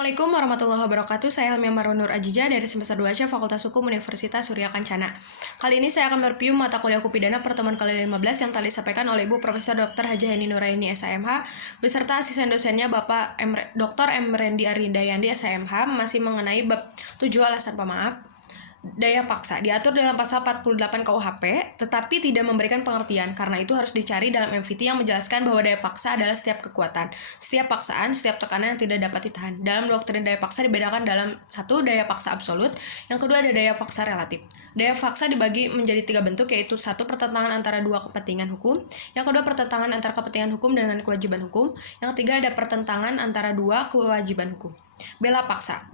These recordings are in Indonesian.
Assalamualaikum warahmatullahi wabarakatuh. Saya Helmi Marunur Ajija dari semester 2C Fakultas Hukum Universitas Surya Kencana. Kali ini saya akan mereview mata kuliah Hukum Pidana pertemuan ke-15 yang telah disampaikan oleh Ibu Profesor Dr. Haja Heni Nuraini SMH beserta asisten dosennya Bapak Dr. M. Rendi Arindayandi SMH masih mengenai bab 7 alasan pemaaf. Daya paksa diatur dalam pasal 48 KUHP, tetapi tidak memberikan pengertian. Karena itu harus dicari dalam MVT yang menjelaskan bahwa daya paksa adalah setiap kekuatan, setiap paksaan, setiap tekanan yang tidak dapat ditahan. Dalam doktrin daya paksa dibedakan dalam satu daya paksa absolut, yang kedua ada daya paksa relatif. Daya paksa dibagi menjadi 3 bentuk, yaitu satu pertentangan antara dua kepentingan hukum, yang kedua pertentangan antara kepentingan hukum dengan kewajiban hukum, yang ketiga ada pertentangan antara dua kewajiban hukum. Bela paksa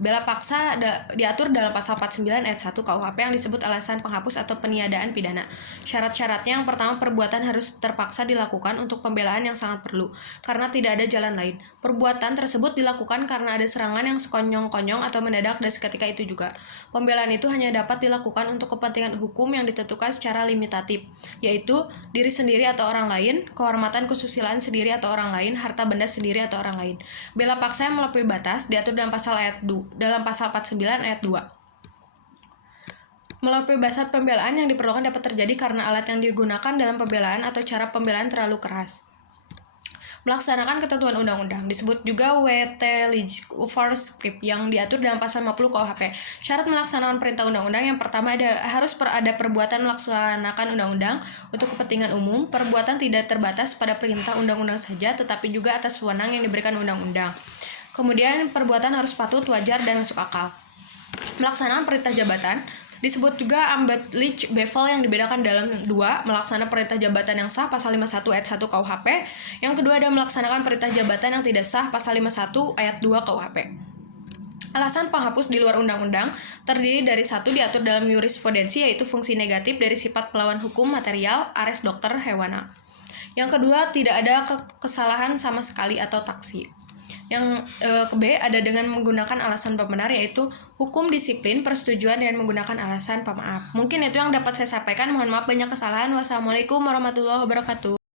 diatur dalam pasal 49 ayat 1 KUHP yang disebut alasan penghapus atau peniadaan pidana. Syarat-syaratnya yang pertama, perbuatan harus terpaksa dilakukan untuk pembelaan yang sangat perlu, karena tidak ada jalan lain. Perbuatan tersebut dilakukan karena ada serangan yang sekonyong-konyong atau mendadak dan seketika itu juga. Pembelaan itu hanya dapat dilakukan untuk kepentingan hukum yang ditentukan secara limitatif, yaitu diri sendiri atau orang lain, kehormatan kesusilaan sendiri atau orang lain, harta benda sendiri atau orang lain. Bela paksa yang melampaui batas diatur dalam pasal 49 ayat 2. Melampaui batas pembelaan yang diperlukan dapat terjadi karena alat yang digunakan dalam pembelaan atau cara pembelaan terlalu keras. Melaksanakan ketentuan undang-undang disebut juga WT for script yang diatur dalam pasal 50 KUHP. Syarat melaksanakan perintah undang-undang yang pertama harus ada perbuatan melaksanakan undang-undang untuk kepentingan umum. Perbuatan tidak terbatas pada perintah undang-undang saja, tetapi juga atas wewenang yang diberikan undang-undang. Kemudian perbuatan harus patut, wajar, dan masuk akal. Melaksanakan perintah jabatan disebut juga ambachtlich bevel yang dibedakan dalam 2, melaksanakan perintah jabatan yang sah pasal 51 ayat 1 KUHP. Yang kedua ada melaksanakan perintah jabatan yang tidak sah pasal 51 ayat 2 KUHP. Alasan penghapus di luar undang-undang terdiri dari satu diatur dalam jurisprudensi, yaitu fungsi negatif dari sifat pelawan hukum material, ares dokter hewana. Yang kedua tidak ada kesalahan sama sekali atau taksi. Yang B ada dengan menggunakan alasan pembenar, yaitu hukum disiplin persetujuan dengan menggunakan alasan pemaaf. Mungkin itu yang dapat saya sampaikan. Mohon maaf banyak kesalahan. Wassalamualaikum warahmatullahi wabarakatuh.